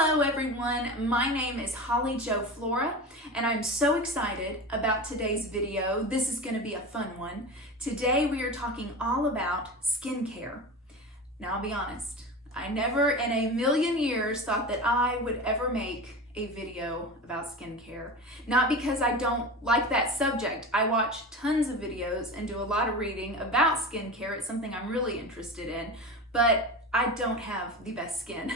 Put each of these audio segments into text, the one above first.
Hello everyone, my name is Holly Jo Flora and I'm so excited about today's video. This is going to be a fun one. Today we are talking all about skincare. Now I'll be honest, I never in a million years thought that I would ever make a video about skincare. Not because I don't like that subject. I watch tons of videos and do a lot of reading about skincare. It's something I'm really interested in, but I don't have the best skin.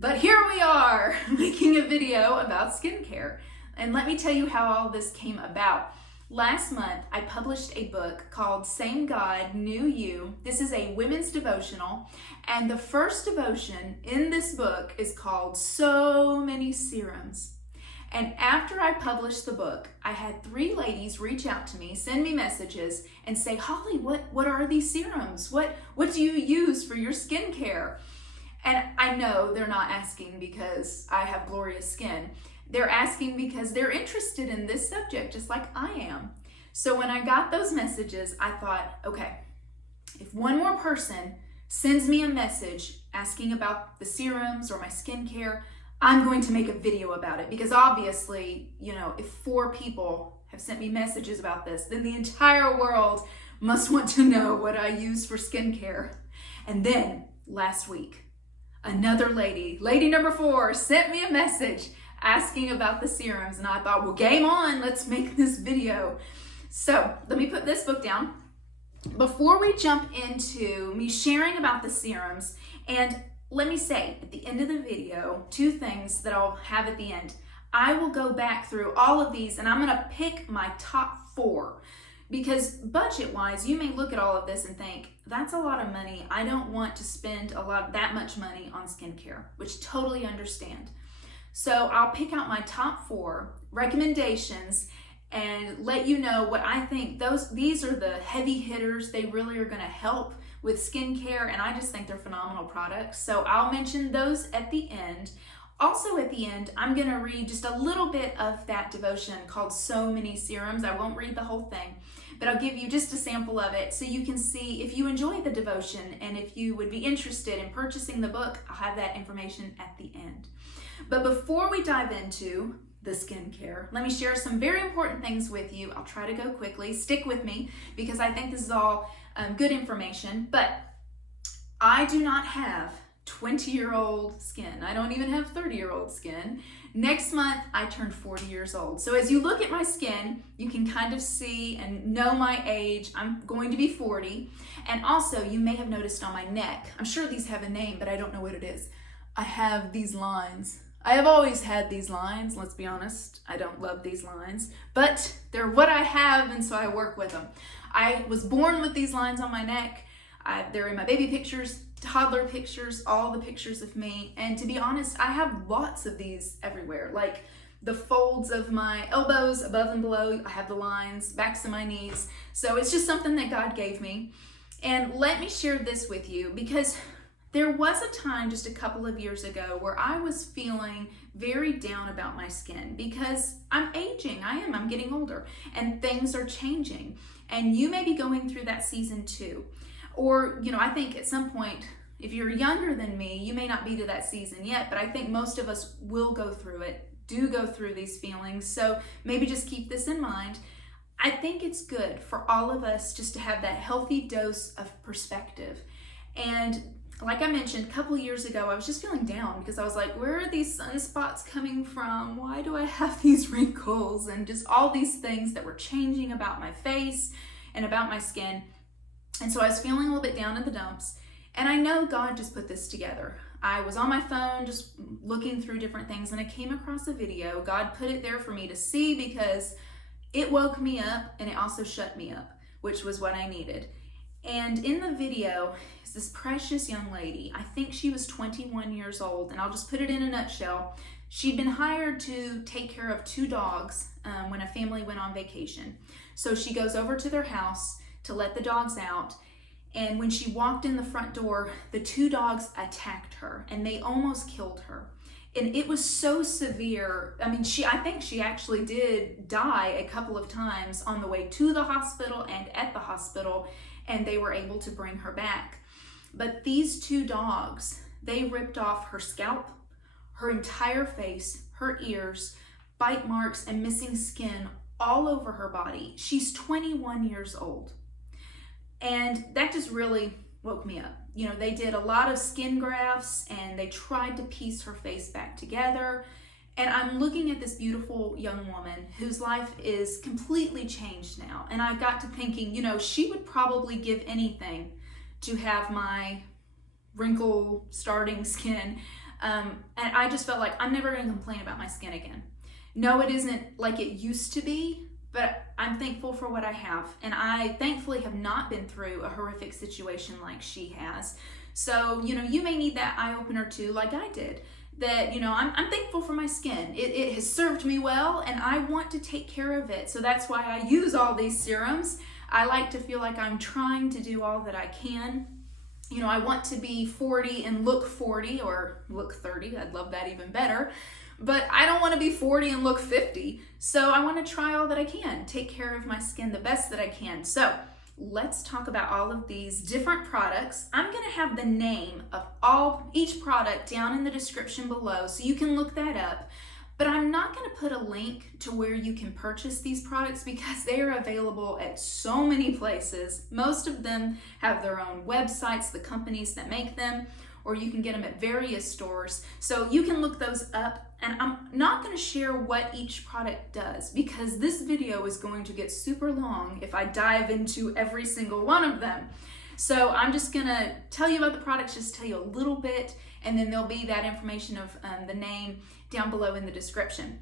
But here we are making a video about skincare. And let me tell you how all this came about. Last month, I published a book called Same God, New You. This is a women's devotional. And the first devotion in this book is called So Many Serums. And after I published the book, I had 3 ladies reach out to me, send me messages, and say, Holly, what are these serums? What do you use for your skincare? And I know they're not asking because I have glorious skin. They're asking because they're interested in this subject, just like I am. So when I got those messages, I thought, okay, if one more person sends me a message asking about the serums or my skincare, I'm going to make a video about it. Because obviously, you know, if 4 people have sent me messages about this, then the entire world must want to know what I use for skincare. And then last week, another lady number 4, sent me a message asking about the serums, and I thought, well, game on, let's make this video. So let me put this book down. Before we jump into me sharing about the serums, and let me say at the end of the video, 2 things that I'll have at the end. I will go back through all of these and I'm gonna pick my top 4. Because budget-wise, you may look at all of this and think, that's a lot of money. I don't want to spend that much money on skincare, which totally understand. So I'll pick out my top 4 recommendations and let you know what I think. These are the heavy hitters. They really are gonna help with skincare, and I just think they're phenomenal products. So I'll mention those at the end. Also at the end, I'm gonna read just a little bit of that devotion called So Many Serums. I won't read the whole thing, but I'll give you just a sample of it so you can see if you enjoy the devotion and if you would be interested in purchasing the book. I'll have that information at the end. But before we dive into the skincare, let me share some very important things with you. I'll try to go quickly. Stick with me because I think this is all good information, but I do not have 20-year-old skin. I don't even have 30-year-old skin. Next month, I turned 40 years old. So as you look at my skin, you can kind of see and know my age. I'm going to be 40. And also, you may have noticed on my neck, I'm sure these have a name, but I don't know what it is. I have these lines. I have always had these lines, let's be honest. I don't love these lines, but they're what I have, and so I work with them. I was born with these lines on my neck. They're in my baby pictures, toddler pictures, all the pictures of me. And to be honest, I have lots of these everywhere. Like the folds of my elbows, above and below, I have the lines, backs of my knees. So it's just something that God gave me. And let me share this with you because there was a time just a couple of years ago where I was feeling very down about my skin because I'm aging. I'm getting older and things are changing. And you may be going through that season too. Or, you know, I think at some point, if you're younger than me, you may not be to that season yet, but I think most of us will go through it, do go through these feelings. So maybe just keep this in mind. I think it's good for all of us just to have that healthy dose of perspective. And like I mentioned, a couple of years ago, I was just feeling down because I was like, where are these sunspots coming from? Why do I have these wrinkles? And just all these things that were changing about my face and about my skin. And so I was feeling a little bit down in the dumps. And I know God just put this together. I was on my phone just looking through different things and I came across a video. God put it there for me to see because it woke me up and it also shut me up, which was what I needed. And in the video is this precious young lady. I think she was 21 years old, and I'll just put it in a nutshell. She'd been hired to take care of 2 dogs when a family went on vacation. So she goes over to their house to let the dogs out. And when she walked in the front door, the 2 dogs attacked her and they almost killed her. And it was so severe. I mean, I think she actually did die a couple of times on the way to the hospital and at the hospital, and they were able to bring her back. But these 2 dogs, they ripped off her scalp, her entire face, her ears, bite marks, and missing skin all over her body. She's 21 years old. And that just really woke me up. You know, they did a lot of skin grafts and they tried to piece her face back together. And I'm looking at this beautiful young woman whose life is completely changed now. And I got to thinking, you know, she would probably give anything to have my wrinkle starting skin. And I just felt like I'm never going to complain about my skin again. No, it isn't like it used to be, but I'm thankful for what I have. And I thankfully have not been through a horrific situation like she has. So, you know, you may need that eye opener too, like I did. That, you know, I'm thankful for my skin. It has served me well and I want to take care of it. So that's why I use all these serums. I like to feel like I'm trying to do all that I can. You know, I want to be 40 and look 40 or look 30. I'd love that even better. But I don't want to be 40 and look 50. So I want to try all that I can, take care of my skin the best that I can. So let's talk about all of these different products. I'm going to have the name of each product down in the description below so you can look that up. But I'm not going to put a link to where you can purchase these products because they are available at so many places. Most of them have their own websites, the companies that make them, or you can get them at various stores. So you can look those up. And I'm not going to share what each product does because this video is going to get super long if I dive into every single one of them. So I'm just going to tell you about the products, just tell you a little bit, and then there'll be that information of the name down below in the description.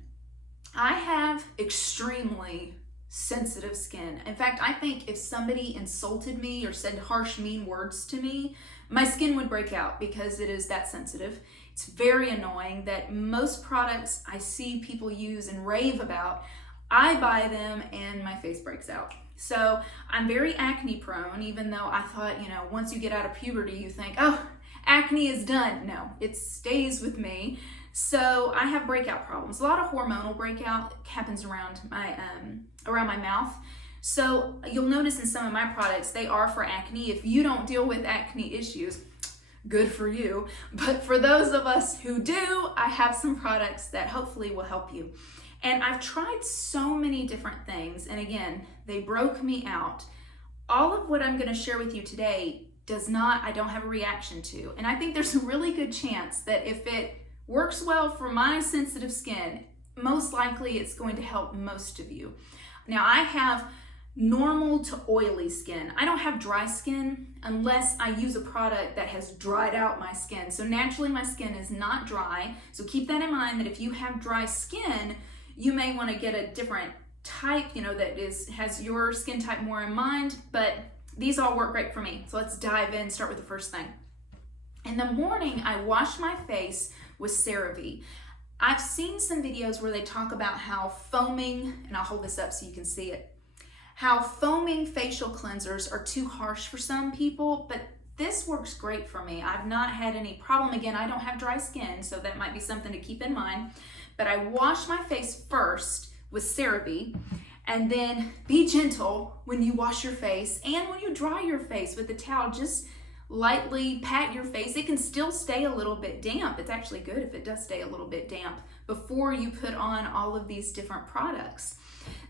I have extremely sensitive skin. In fact, I think if somebody insulted me or said harsh, mean words to me, my skin would break out because it is that sensitive. It's very annoying that most products I see people use and rave about, I buy them and my face breaks out. So I'm very acne prone, even though I thought, you know, once you get out of puberty, you think, oh, acne is done. No, it stays with me. So I have breakout problems. A lot of hormonal breakout happens around my mouth. So you'll notice in some of my products, they are for acne. If you don't deal with acne issues, good for you. But for those of us who do, I have some products that hopefully will help you. And I've tried so many different things. And again, they broke me out. All of what I'm going to share with you today I don't have a reaction to. And I think there's a really good chance that if it works well for my sensitive skin, most likely it's going to help most of you. Now I have normal to oily skin. I don't have dry skin unless I use a product that has dried out my skin. So naturally my skin is not dry. So keep that in mind that if you have dry skin, you may want to get a different type, you know, that has your skin type more in mind, but these all work great for me. So let's dive in, start with the first thing. In the morning, I wash my face with CeraVe. I've seen some videos where they talk about how foaming, and I'll hold this up so you can see it, how foaming facial cleansers are too harsh for some people, but this works great for me. I've not had any problem. Again, I don't have dry skin, so that might be something to keep in mind. But I wash my face first with CeraVe, and then be gentle when you wash your face and when you dry your face with a towel. Just lightly pat your face. It can still stay a little bit damp. It's actually good if it does stay a little bit damp before you put on all of these different products.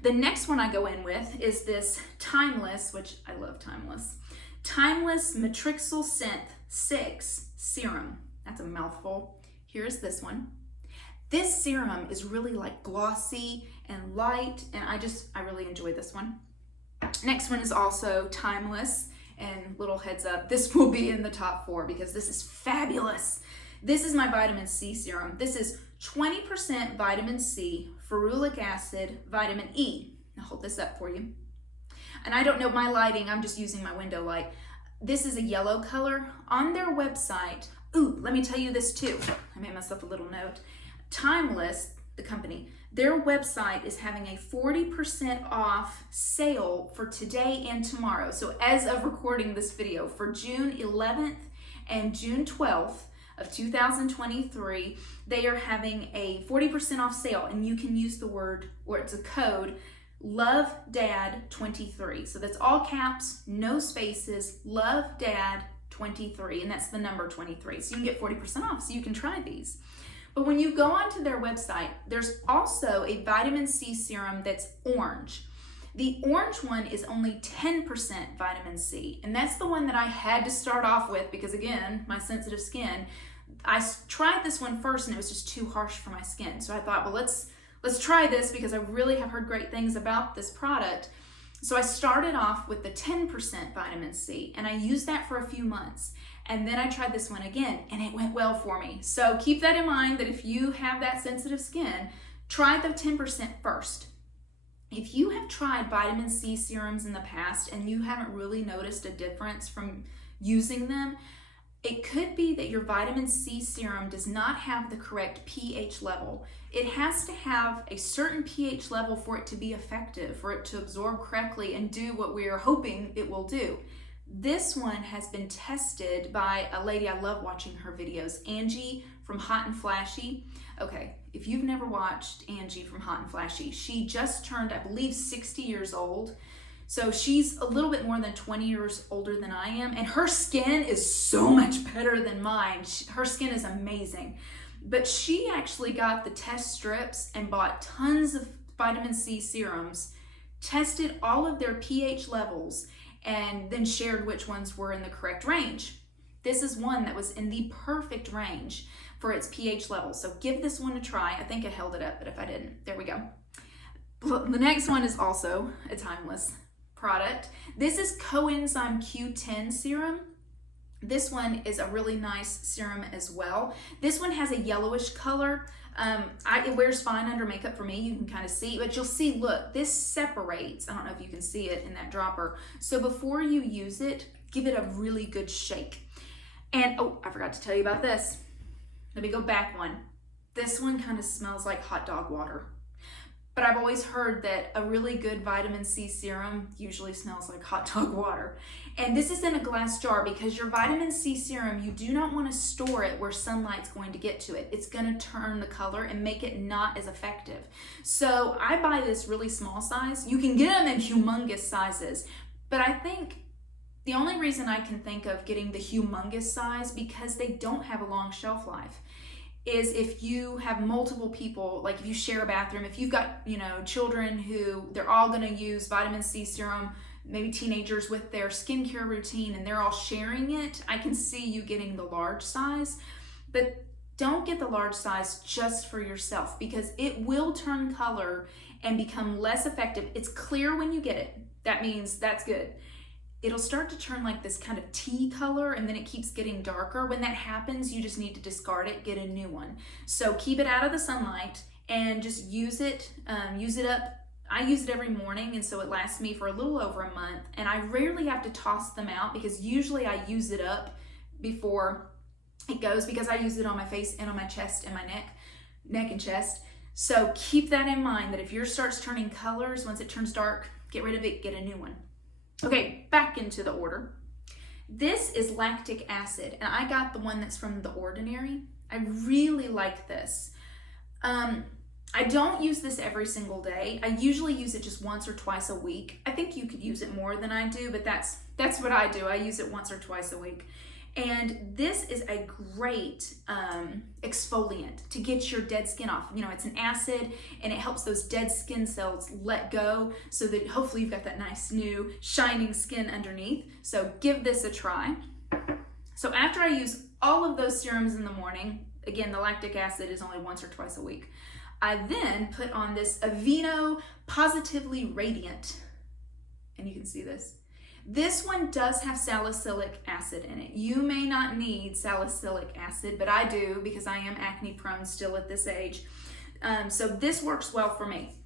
The next one I go in with is this Timeless, which I love Timeless Matrixyl Synthe 6 Serum. That's a mouthful. Here's this one. This serum is really like glossy and light, and I really enjoy this one. Next one is also Timeless, and little heads up, this will be in the top 4 because this is fabulous. This is my vitamin C serum. This is 20% vitamin C, ferulic acid, vitamin E. I'll hold this up for you. And I don't know my lighting, I'm just using my window light. This is a yellow color. On their website, ooh, let me tell you this too. I made myself a little note. Timeless, the company, their website is having a 40% off sale for today and tomorrow. So as of recording this video, for June 11th and June 12th of 2023, they are having a 40% off sale, and you can use the word, or it's a code, LOVEDAD23. So that's all caps, no spaces, LOVEDAD23, and that's the number 23. So you can get 40% off, so you can try these. But when you go onto their website, there's also a vitamin C serum that's orange. The orange one is only 10% vitamin C, and that's the one that I had to start off with because, again, my sensitive skin. I tried this one first and it was just too harsh for my skin. So I thought, well, let's try this because I really have heard great things about this product. So I started off with the 10% vitamin C and I used that for a few months. And then I tried this one again and it went well for me. So keep that in mind that if you have that sensitive skin, try the 10% first. If you have tried vitamin C serums in the past and you haven't really noticed a difference from using them, it could be that your vitamin C serum does not have the correct pH level. It has to have a certain pH level for it to be effective, for it to absorb correctly and do what we are hoping it will do. This one has been tested by a lady, I love watching her videos, Angie from Hot and Flashy. Okay, if you've never watched Angie from Hot and Flashy, she just turned, I believe, 60 years old. So she's a little bit more than 20 years older than I am, and her skin is so much better than mine. Her skin is amazing. But she actually got the test strips and bought tons of vitamin C serums, tested all of their pH levels, and then shared which ones were in the correct range. This is one that was in the perfect range for its pH level. So give this one a try. I think I held it up, but if I didn't, there we go. The next one is also a timeless product. This is Coenzyme Q10 serum. This one is a really nice serum as well. This one has a yellowish color. It wears fine under makeup for me. You can kind of see, but you'll see, look, this separates. I don't know if you can see it in that dropper. So before you use it, give it a really good shake. And, oh, I forgot to tell you about this. Let me go back one. This one kind of smells like hot dog water. But I've always heard that a really good vitamin C serum usually smells like hot dog water. And this is in a glass jar because your vitamin C serum, you do not want to store it where sunlight's going to get to it. It's going to turn the color and make it not as effective. So I buy this really small size. You can get them in humongous sizes, but I think the only reason I can think of getting the humongous size because they don't have a long shelf life is if you have multiple people, like if you share a bathroom, if you've got, children who they're all gonna use vitamin C serum, maybe teenagers with their skincare routine and they're all sharing it, I can see you getting the large size, but don't get the large size just for yourself because it will turn color and become less effective. It's clear when you get it. That means that's good. It'll start to turn like this kind of tea color and then it keeps getting darker. When that happens, you just need to discard it, get a new one. So keep it out of the sunlight and just use it up. I use it every morning and so it lasts me for a little over a month and I rarely have to toss them out because usually I use it up before it goes because I use it on my face and on my chest and my neck and chest. So keep that in mind that if yours starts turning colors, once it turns dark, get rid of it, get a new one. Okay, back into the order. This is lactic acid, and I got the one that's from The Ordinary. I really like this. I don't use this every single day. I usually use it just once or twice a week. I think you could use it more than I do, but that's what I do. I use it once or twice a week. And this is a great exfoliant to get your dead skin off. It's an acid and it helps those dead skin cells let go so that hopefully you've got that nice new shining skin underneath. So give this a try. So after I use all of those serums in the morning, again, the lactic acid is only once or twice a week. I then put on this Aveeno Positively Radiant, and you can see this. This one does have salicylic acid in it. You may not need salicylic acid, but I do because I am acne prone still at this age. So this works well for me.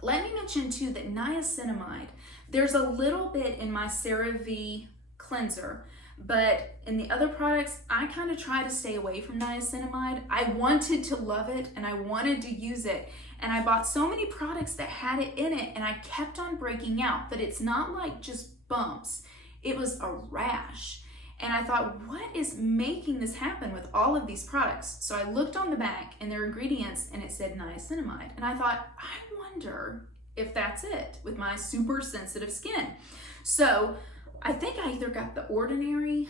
Let me mention too that niacinamide, there's a little bit in my CeraVe cleanser, but in the other products, I kind of try to stay away from niacinamide. I wanted to love it and I wanted to use it. And I bought so many products that had it in it and I kept on breaking out, but it's not like just bumps. It was a rash. And I thought, what is making this happen with all of these products? So I looked on the back and their ingredients and it said niacinamide. And I thought, I wonder if that's it with my super sensitive skin. So I think I either got The Ordinary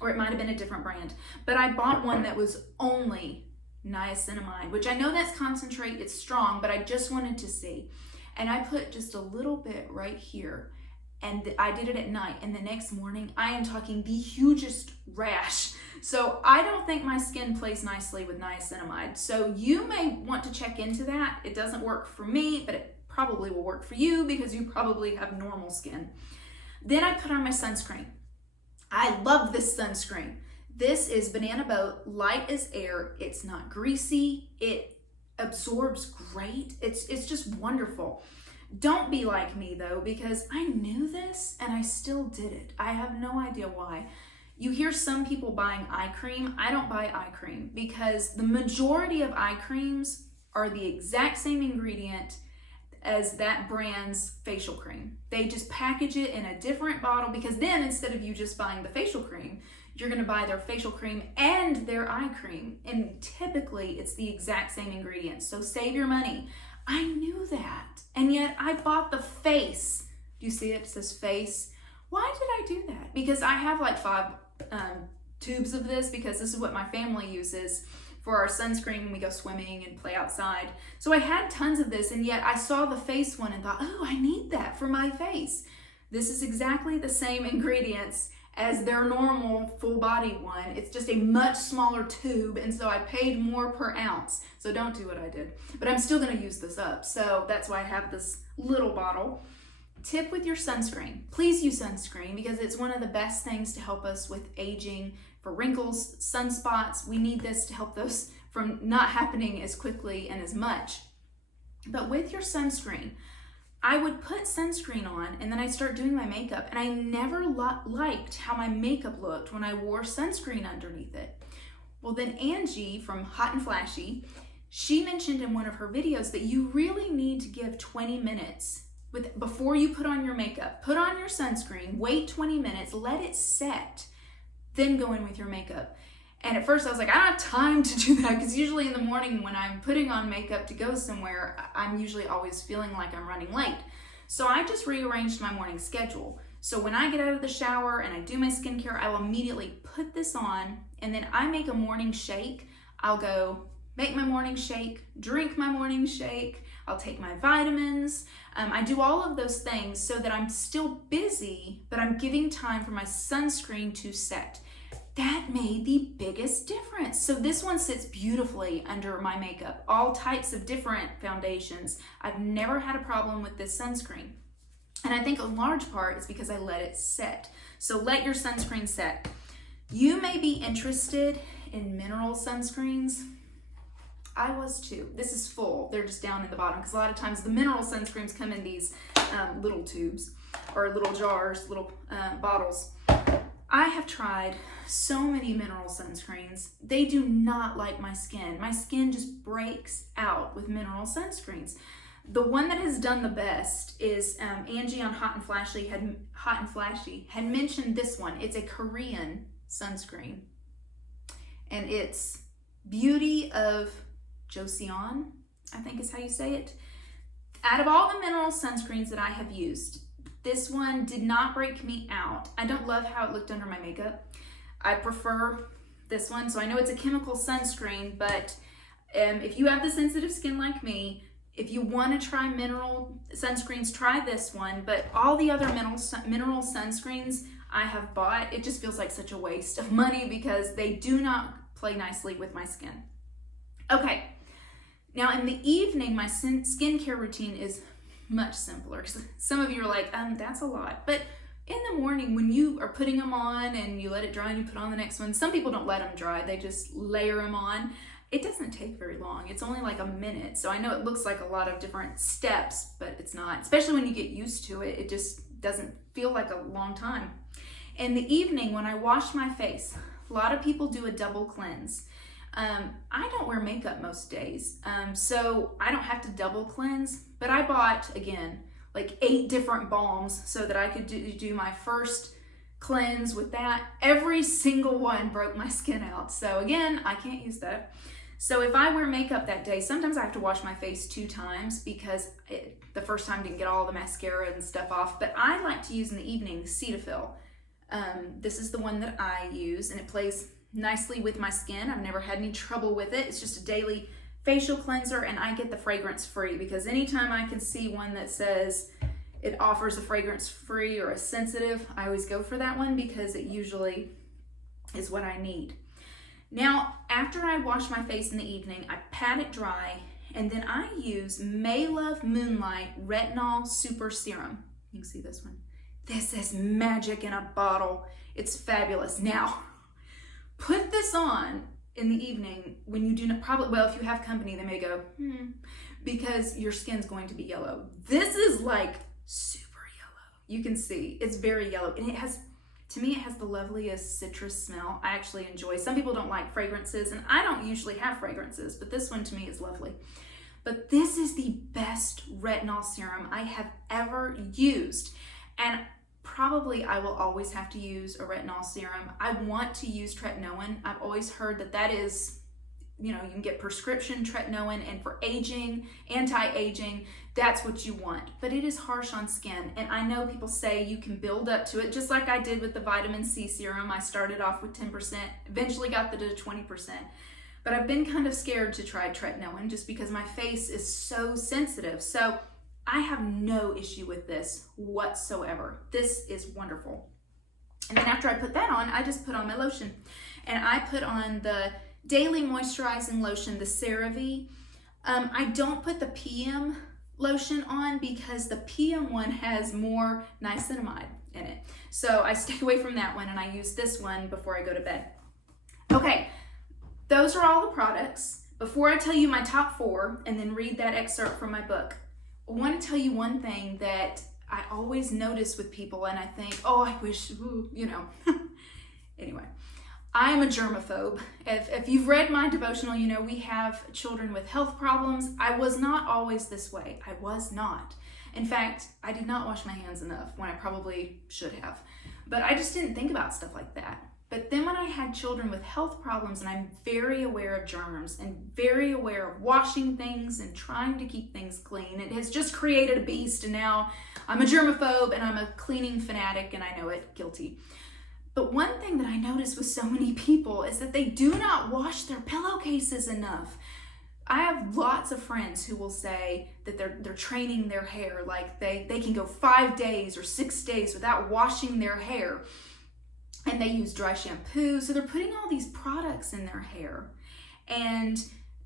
or it might have been a different brand, but I bought one that was only niacinamide, which I know that's concentrate, it's strong, but I just wanted to see. And I put just a little bit right here, and I did it at night, and the next morning I am talking the hugest rash. So I don't think my skin plays nicely with niacinamide. So you may want to check into that. It doesn't work for me, but it probably will work for you because you probably have normal skin. Then I put on my sunscreen. I love this sunscreen. This is Banana Boat, light as air. It's not greasy. It absorbs great. It's just wonderful. Don't be like me though, because I knew this and I still did it. I have no idea why. You hear some people buying eye cream. I don't buy eye cream because the majority of eye creams are the exact same ingredient as that brand's facial cream. They just package it in a different bottle, because then instead of you just buying the facial cream, you're gonna buy their facial cream and their eye cream. And typically it's the exact same ingredients. So save your money. I knew that. And yet I bought the face. Do you see it? It says face. Why did I do that? Because I have like 5 tubes of this, because this is what my family uses for our sunscreen when we go swimming and play outside. So I had tons of this, and yet I saw the face one and thought, oh, I need that for my face. This is exactly the same ingredients as their normal full body one. It's just a much smaller tube, and so I paid more per ounce. So don't do what I did. But I'm still gonna use this up, so that's why I have this little bottle. Tip with your sunscreen. Please use sunscreen because it's one of the best things to help us with aging, for wrinkles, sunspots. We need this to help those from not happening as quickly and as much. But with your sunscreen, I would put sunscreen on and then I'd start doing my makeup, and I never liked how my makeup looked when I wore sunscreen underneath it. Well, then Angie from Hot and Flashy, she mentioned in one of her videos that you really need to give 20 minutes before you put on your makeup. Put on your sunscreen, wait 20 minutes, let it set, then go in with your makeup. And at first I was like, I don't have time to do that, because usually in the morning when I'm putting on makeup to go somewhere, I'm usually always feeling like I'm running late. So I just rearranged my morning schedule. So when I get out of the shower and I do my skincare, I'll immediately put this on, and then I make a morning shake. I'll go make my morning shake, drink my morning shake, I'll take my vitamins. I do all of those things so that I'm still busy, but I'm giving time for my sunscreen to set. That made the biggest difference. So this one sits beautifully under my makeup, all types of different foundations. I've never had a problem with this sunscreen. And I think a large part is because I let it set. So let your sunscreen set. You may be interested in mineral sunscreens. I was too. This is full. They're just down in the bottom, because a lot of times the mineral sunscreens come in these little tubes or little jars, little bottles. I have tried so many mineral sunscreens. They do not like my skin. My skin just breaks out with mineral sunscreens. The one that has done the best is Angie on Hot and Flashy had mentioned this one. It's a Korean sunscreen, and it's Beauty of Joseon, I think is how you say it. Out of all the mineral sunscreens that I have used, this one did not break me out. I don't love how it looked under my makeup. I prefer this one. So I know it's a chemical sunscreen, but if you have the sensitive skin like me, if you want to try mineral sunscreens, try this one. But all the other mineral sunscreens I have bought, it just feels like such a waste of money because they do not play nicely with my skin. Okay, now in the evening, my skincare routine is much simpler. Some of you are like, that's a lot. But in the morning, when you are putting them on and you let it dry and you put on the next one, some people don't let them dry, they just layer them on. It doesn't take very long. It's only like a minute. So I know it looks like a lot of different steps, but it's not. Especially when you get used to it, it just doesn't feel like a long time. In the evening, when I wash my face, a lot of people do a double cleanse. I don't wear makeup most days, so I don't have to double cleanse, but I bought, again, like 8 different balms so that I could do my first cleanse with that. Every single one broke my skin out. So again, I can't use that. So if I wear makeup that day, sometimes I have to wash my face 2 times because the first time didn't get all the mascara and stuff off, but I like to use in the evening Cetaphil. This is the one that I use, and it plays nicely with my skin. I've never had any trouble with it. It's just a daily facial cleanser, and I get the fragrance free because anytime I can see one that says it offers a fragrance free or a sensitive, I always go for that one because it usually is what I need. Now, after I wash my face in the evening, I pat it dry, and then I use Maelove Moonlight Retinal Super Serum. You can see this one. This is magic in a bottle. It's fabulous. Now, put this on in the evening when you do not, probably, well, if you have company, they may go, because your skin's going to be yellow. This is like super yellow. You can see it's very yellow, and it has, to me, it has the loveliest citrus smell. I actually enjoy. Some people don't like fragrances, and I don't usually have fragrances, but this one to me is lovely. But this is the best retinol serum I have ever used, and probably I will always have to use a retinol serum. I want to use tretinoin. I've always heard that that is, you know, you can get prescription tretinoin, and for aging, anti-aging, that's what you want. But it is harsh on skin, and I know people say you can build up to it, just like I did with the vitamin C serum. I started off with 10%, eventually got to 20%. But I've been kind of scared to try tretinoin just because my face is so sensitive. So I have no issue with this whatsoever. This is wonderful. And then after I put that on, I just put on my lotion. And I put on the Daily Moisturizing Lotion, the CeraVe. I don't put the PM lotion on because the PM one has more niacinamide in it. So I stay away from that one, and I use this one before I go to bed. Okay, those are all the products. Before I tell you my top 4 and then read that excerpt from my book, I want to tell you one thing that I always notice with people, and I think, oh, I wish, you know. Anyway, I am a germaphobe. If you've read my devotional, you know we have children with health problems. I was not always this way. I was not. In fact, I did not wash my hands enough when I probably should have. But I just didn't think about stuff like that. But then when I had children with health problems, and I'm very aware of germs and very aware of washing things and trying to keep things clean, it has just created a beast, and now I'm a germaphobe and I'm a cleaning fanatic, and I know it, guilty. But one thing that I notice with so many people is that they do not wash their pillowcases enough. I have lots of friends who will say that they're training their hair, like they can go 5 days or 6 days without washing their hair. And they use dry shampoo, so they're putting all these products in their hair, and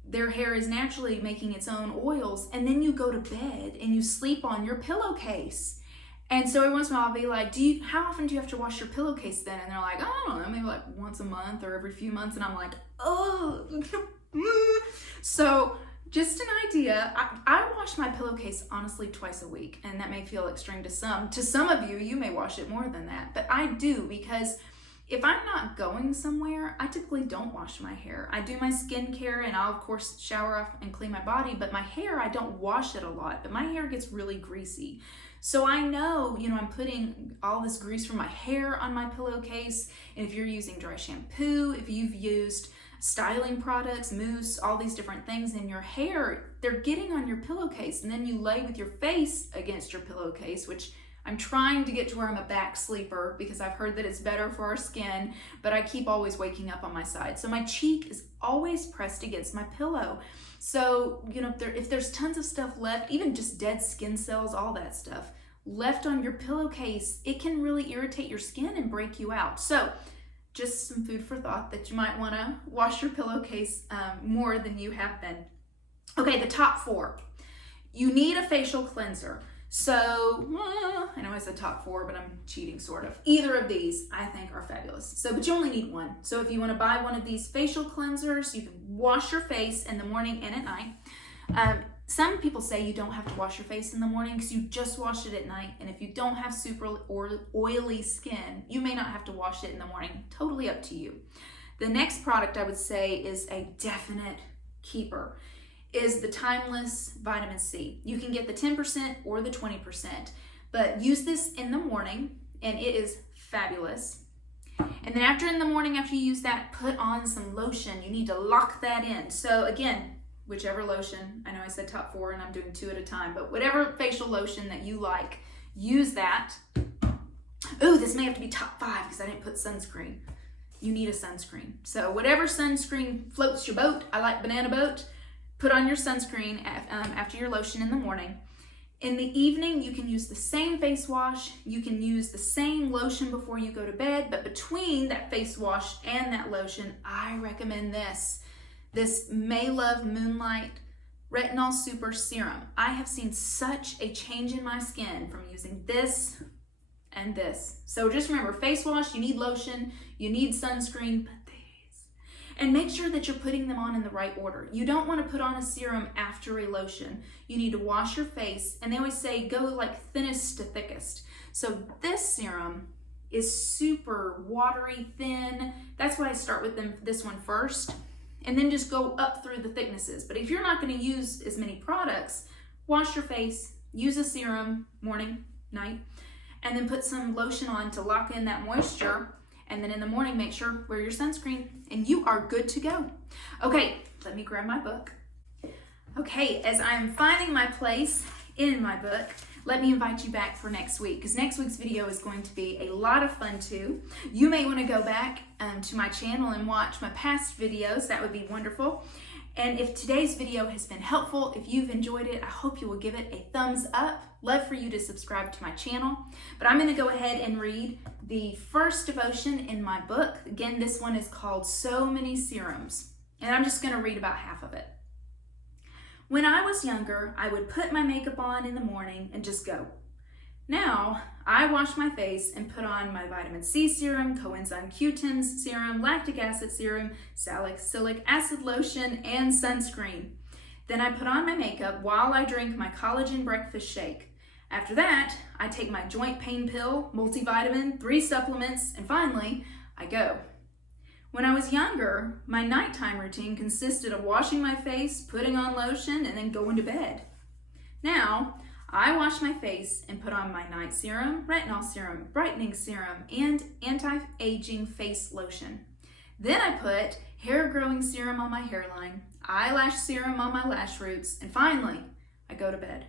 their hair is naturally making its own oils, and then you go to bed and you sleep on your pillowcase. And so every once in a while I'll be like, how often do you have to wash your pillowcase then? And they're like, I don't know, maybe like once a month or every few months. And I'm like, oh. So just an idea, I wash my pillowcase honestly twice a week, and that may feel extreme to some. To some of you, you may wash it more than that, but I do, because if I'm not going somewhere, I typically don't wash my hair. I do my skincare, and I'll of course shower off and clean my body, but my hair, I don't wash it a lot, but my hair gets really greasy. So I know, you know, I'm putting all this grease from my hair on my pillowcase, and if you're using dry shampoo, if you've used styling products, mousse, all these different things in your hair, they're getting on your pillowcase, and then you lay with your face against your pillowcase, which I'm trying to get to where I'm a back sleeper because I've heard that it's better for our skin, but I keep always waking up on my side. So my cheek is always pressed against my pillow. So, you know, if there's tons of stuff left, even just dead skin cells, all that stuff, left on your pillowcase, it can really irritate your skin and break you out. So just some food for thought that you might want to wash your pillowcase more than you have been. Okay, the top 4. You need a facial cleanser. So, I know I said top 4, but I'm cheating sort of. Either of these I think are fabulous. So, but you only need one. So if you want to buy one of these facial cleansers, you can wash your face in the morning and at night. Some people say you don't have to wash your face in the morning because you just wash it at night. And if you don't have super oily skin, you may not have to wash it in the morning. Totally up to you. The next product I would say is a definite keeper, is the Timeless Vitamin C. You can get the 10% or the 20%, but use this in the morning and it is fabulous. And then in the morning, after you use that, put on some lotion. You need to lock that in. So again, whichever lotion, I know I said top 4 and I'm doing 2 at a time, but whatever facial lotion that you like, use that. Ooh, this may have to be top 5 because I didn't put sunscreen. you need a sunscreen. So whatever sunscreen floats your boat, I like banana boat, put on your sunscreen after your lotion in the morning. In the evening, you can use the same face wash, you can use the same lotion before you go to bed, but between that face wash and that lotion, I recommend this Maelove Moonlight Retinal Super Serum. I have seen such a change in my skin from using this and this. So just remember, face wash, you need lotion, you need sunscreen, but these. And make sure that you're putting them on in the right order. You don't want to put on a serum after a lotion. You need to wash your face, and they always say go like thinnest to thickest. So this serum is super watery, thin. That's why I start with this one first, and then just go up through the thicknesses. But if you're not going to use as many products, wash your face, use a serum morning, night, and then put some lotion on to lock in that moisture. And then in the morning, make sure wear your sunscreen and you are good to go. Okay, let me grab my book. Okay, as I'm finding my place in my book, let me invite you back for next week, because next week's video is going to be a lot of fun too. You may want to go back to my channel and watch my past videos. That would be wonderful. And if today's video has been helpful, if you've enjoyed it, I hope you will give it a thumbs up. Love for you to subscribe to my channel. But I'm going to go ahead and read the first devotion in my book. Again, this one is called So Many Serums, and I'm just going to read about half of it. When I was younger, I would put my makeup on in the morning and just go. Now, I wash my face and put on my vitamin C serum, Coenzyme Q10 serum, lactic acid serum, salicylic acid lotion, and sunscreen. Then I put on my makeup while I drink my collagen breakfast shake. After that, I take my joint pain pill, multivitamin, 3 supplements, and finally, I go. When I was younger, my nighttime routine consisted of washing my face, putting on lotion, and then going to bed. Now, I wash my face and put on my night serum, retinol serum, brightening serum, and anti-aging face lotion. Then I put hair growing serum on my hairline, eyelash serum on my lash roots, and finally, I go to bed.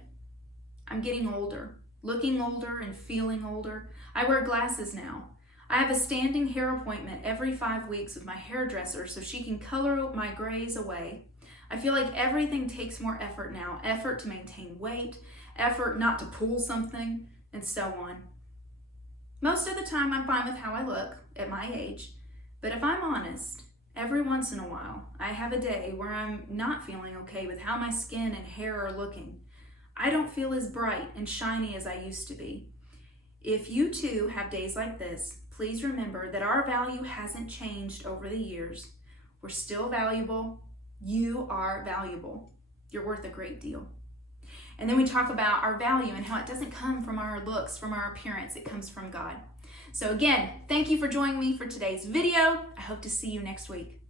I'm getting older, looking older and feeling older. I wear glasses now. I have a standing hair appointment every 5 weeks with my hairdresser so she can color my grays away. I feel like everything takes more effort now. Effort to maintain weight, effort not to pull something, and so on. Most of the time I'm fine with how I look at my age, but if I'm honest, every once in a while I have a day where I'm not feeling okay with how my skin and hair are looking. I don't feel as bright and shiny as I used to be. If you too have days like this, please remember that our value hasn't changed over the years. We're still valuable. You are valuable. You're worth a great deal. And then we talk about our value and how it doesn't come from our looks, from our appearance. It comes from God. So again, thank you for joining me for today's video. I hope to see you next week.